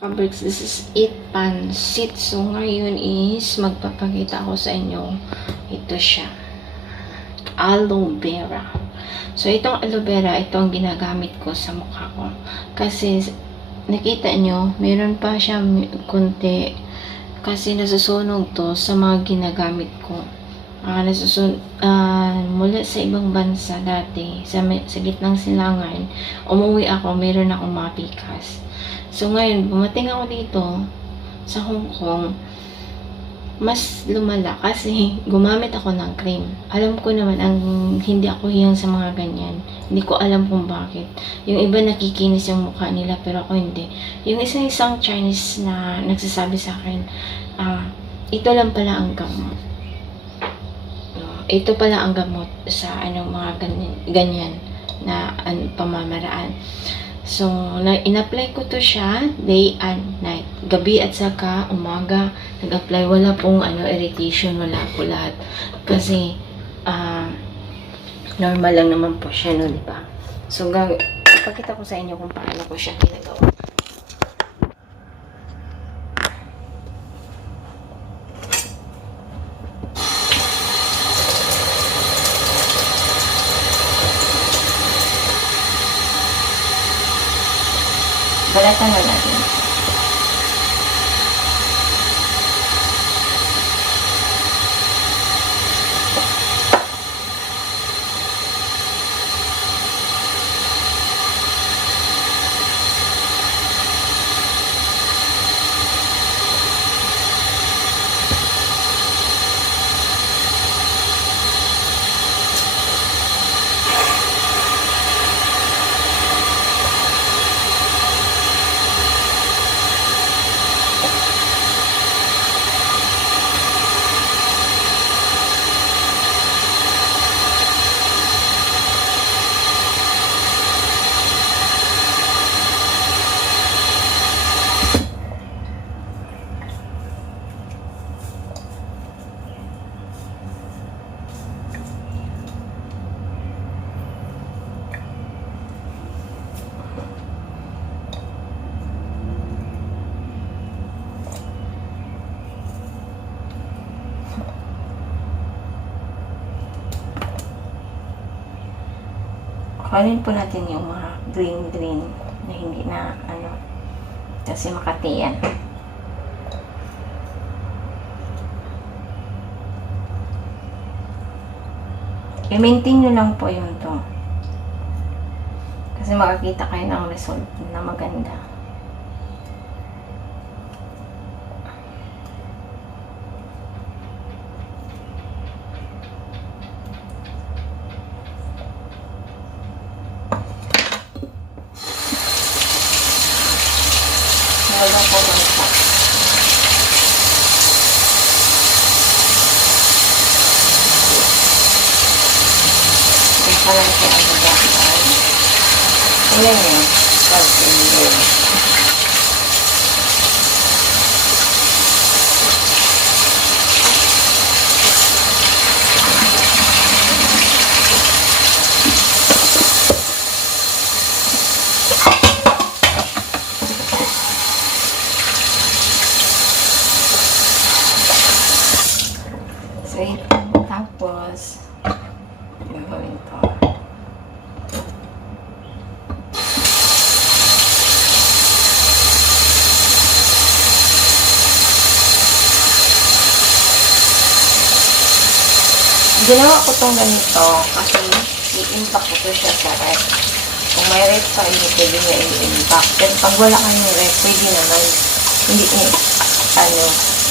Kabricks, this is it pansit. So, ngayon is magpapakita ako sa inyo. Ito siya. Aloe vera. So, itong aloe vera, ito ang ginagamit ko sa mukha ko. Kasi, nakita nyo, meron pa siya konti. Kasi nasusunog to sa mga ginagamit ko. Mula sa ibang bansa dati, sa gitnang silangan, umuwi ako, meron akong mga pikas. So, ngayon, bumating ako dito sa Hong Kong, mas lumala kasi gumamit ako ng cream. Alam ko naman, hindi ako hiyang sa mga ganyan. Hindi ko alam kung bakit. Yung iba nakikinis yung mukha nila, pero ako hindi. Yung isang Chinese na nagsasabi sa akin, ito lang pala ang gamot. Ito pala ang gamot sa mga ganyan na pamamaraan. So, in-apply ko to siya day and night. Gabi at saka umaga, nag-apply. Wala pong irritation, wala po lahat. Kasi, normal lang naman po siya, no, diba? So, ipakita ko sa inyo kung paano ko siya ginagawa. Balatan na natin. Kunin po natin yung mga green na hindi na kasi makati yan. I-maintain nyo lang po yun to. Kasi makakita kayo ng result na maganda. Wala po bansa. Kaya lang siya ang gagawin. Tingnan nyo. Pag-tingin. Tapos, gagawin to. Ginawa ko tong ganito kasi i-impact ko to siya sa ref. Kung may ref pa, hindi pwede niya i-impact. Pero pag wala kayong ref, pwede naman hindi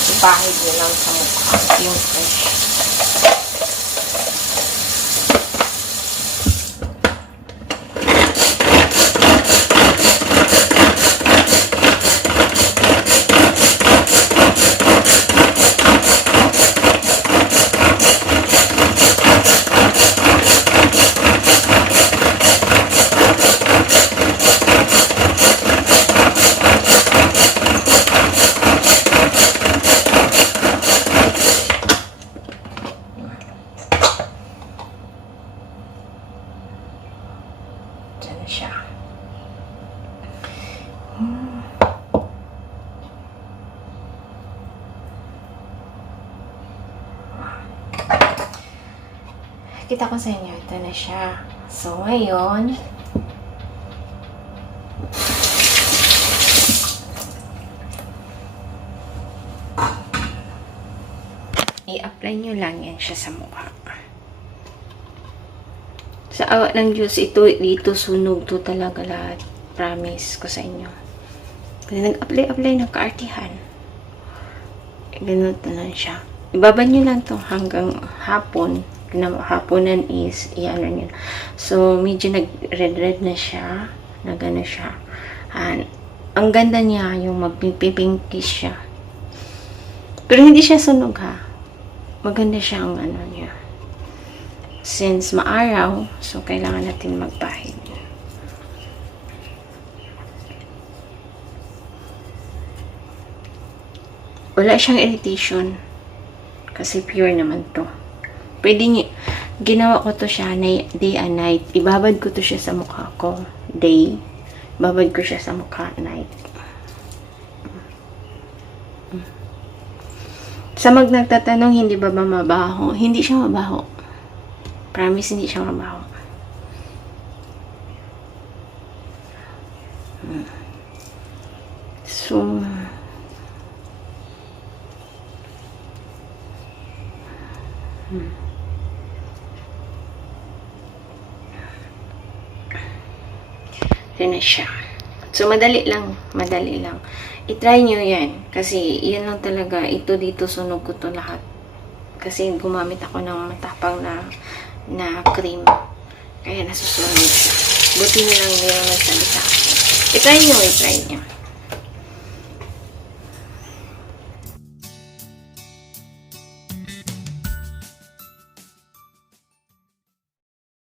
ipahid nyo lang sa mukha yung fresh. siya. Pakita ko sa inyo. Ito na siya. So, ngayon, i-apply nyo lang yan siya sa mukha. Sa awa ng Diyos, dito sunog to talaga lahat. Promise ko sa inyo. Kasi nag-apply ng kaartihan. Ganun na lang siya. Ibaba nyo lang to hanggang hapon. Haponan is, iyan nyo. So, medyo nag-red na siya. Nagano siya. Ang ganda niya, yung magpipinkish siya. Pero hindi siya sunog ha. Maganda siya ang ano niya. Since maaraw, so kailangan natin magpahid. Wala siyang irritation. Kasi pure naman to. Pwede niyo, ginawa ko to siya day and night. Ibabad ko to siya sa mukha ko. Day. Ibabad ko siya sa mukha night. Sa nagtatanong, hindi ba mabaho? Hindi siya mabaho. Promise, hindi siya mabaho. So, yun na siya. So, madali lang. Madali lang. I-try nyo yan. Kasi, yun lang talaga. Ito dito, sunog ko to lahat. Kasi, gumamit ako ng matapang na cream. Kaya, nasusunog siya. Buti nilang mayroong nagsabi sa akin. I-try nyo.